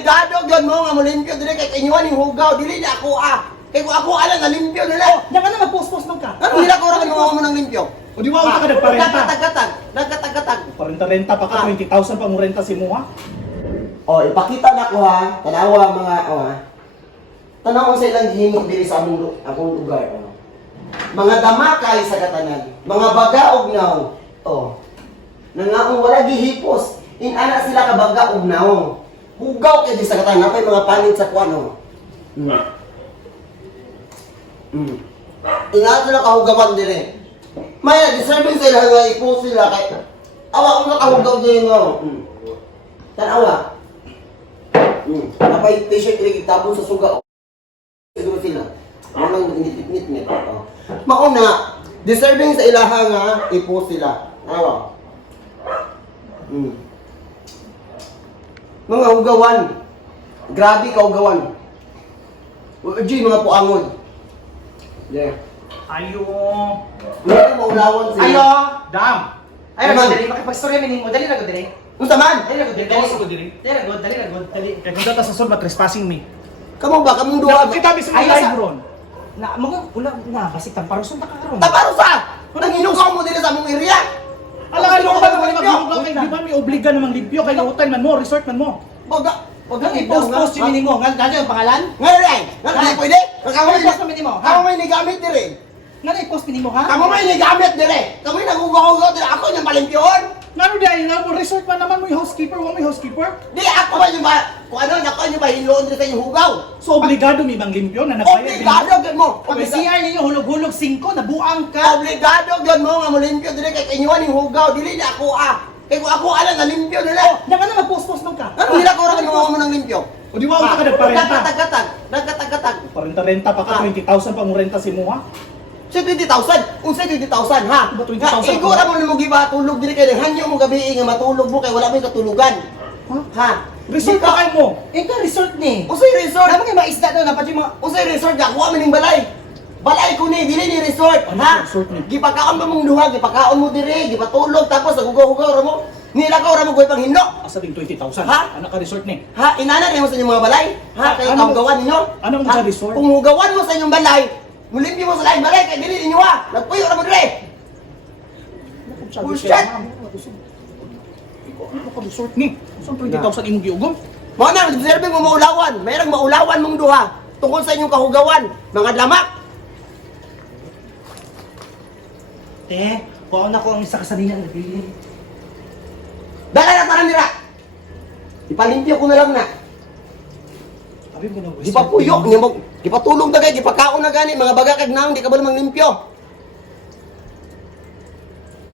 Obligado gyud mo nga mo limpyo dili kay inyuan ning hugaw dili na ako Kay ko ako ala nga limpyo nila. Diyan ka na mag-post-post nung ka. Ano nila ko ra mo ng limpyo? O di ba ka nagparenta? Nagkatag-katag. Parenta-renta pa ka 20,000 pa mo renta si mo ha? Oh, ipakita na ko ha. Tanawa mga tanaw sa ilang gihimo diri sa akong lugar. Mga damakay sa katanan, mga bagaog naw. Nangaong wala gihipos. Inana sila ka bagaog naw. Hugaw kay di sa katanan, napay mga panit sa kuano. Ingat sila kahugawan dire. May deserving sila nga i-post sila kay awa ko na kahugaw din mo. Tanawa. Napay t-shirt dili kitapon sa suga. Siguro sila. Anong nit-nit. Mauna, deserving sa ilaha nga i-post sila. Tanawa. Mga hugawan. Grabe ka hugawan. Uji mga puangod. Yeah. Ayo. Wala maulawan siya. Ayo. Dam. Ayo, Naman. dali makipag-storya min mo. Dali na gud dali. Unsa man? Dali na gud dali. Dali ko diri. Dali na gud dali. Kaya kung data sa sul trespassing me. Kamong ba kamong duha? Kita bis mo Ayo, live sa- ron. Na mga ula na basig tamparuson ta karon. Tabaro sa. Nang inugaw mo dili sa among area. Alam ka mo ba Limpyo. wala maglugaw kay di ba may obliga namang limpyo kay lautan man mo, resort man mo. Wag Nang i-post-post si mo. Ngan ang pangalan? Ngayon ay, nga pwede? Kamo I-post mo mo. Kamo may nigamit dire. Ngan i-post mo ha? Kamo may nigamit dire. Kamo nagugaw dire ako yung malimpyon. Ngano dai nga mo resort man naman mo yung housekeeper, wa may housekeeper. Di ako ba yung ba kung ano nako yung bahiloon dire sa inyong hugaw. So obligado mi bang limpyo na nagbayad. Obligado gyud mo. Pag CR ninyo hulog-hulog 5 nabuang ka. Obligado gyud mo nga mo limpyo dire kay inyuan ning hugaw dili na ako Kay ko ako ala nga limpyo nila. Diyan ka na mag-post-post nung ka. Ano nila ko ra mo ng limpyo? O di ba ka nagparenta? Nagkatag-katag. Parenta-renta pa ka 20,000 pa mo renta si mo ha? Sa 20,000. Unsay 20,000 ha? Ba 20,000 Igo ra mo giba tulog diri kay hanyo mo gabi nga matulog mo kay wala may katulugan. Ha? Resort pa kay mo. Ikaw resort ni. Unsay resort? Dapat kay maisda daw dapat yung mga Unsay resort ga kuha man ning balay. Balay ko ni dili ni resort, Ano ha? resort ni? Gipakaon ba mong duha, gipakaon mo diri, gipatulog tapos nagugaw-ugaw ra mo. Nilakaw ra mo goy panghindo. Asa ding 20,000. Ha? Anak ka resort ni. Ha, inana mo sa inyong mga balay? Ha, kayo Ano- kaugawan ninyo? ano mo Ha? sa resort? Kung hugawan mo sa inyong balay, mulimpyo mo sa laing balay kay dili ninyo ha. Nagpuyo ra mo dire. Bullshit! Ano ka resort ni? Saan 20,000 imong giugom? Mo na deserve mo maulawan. Mayroong maulawan mong duha tungkol sa inyong kahugawan, mga lamak. Te, kuha na ko ang isa kasalina ng bilin. Dala na tanan nila. Ipalimpyo ko na lang na. Sabi mo na Di pa puyok niya mo. Di pa tulong na kay, di pa kaon na gani mga baga kag naong di ka ba namang limpyo.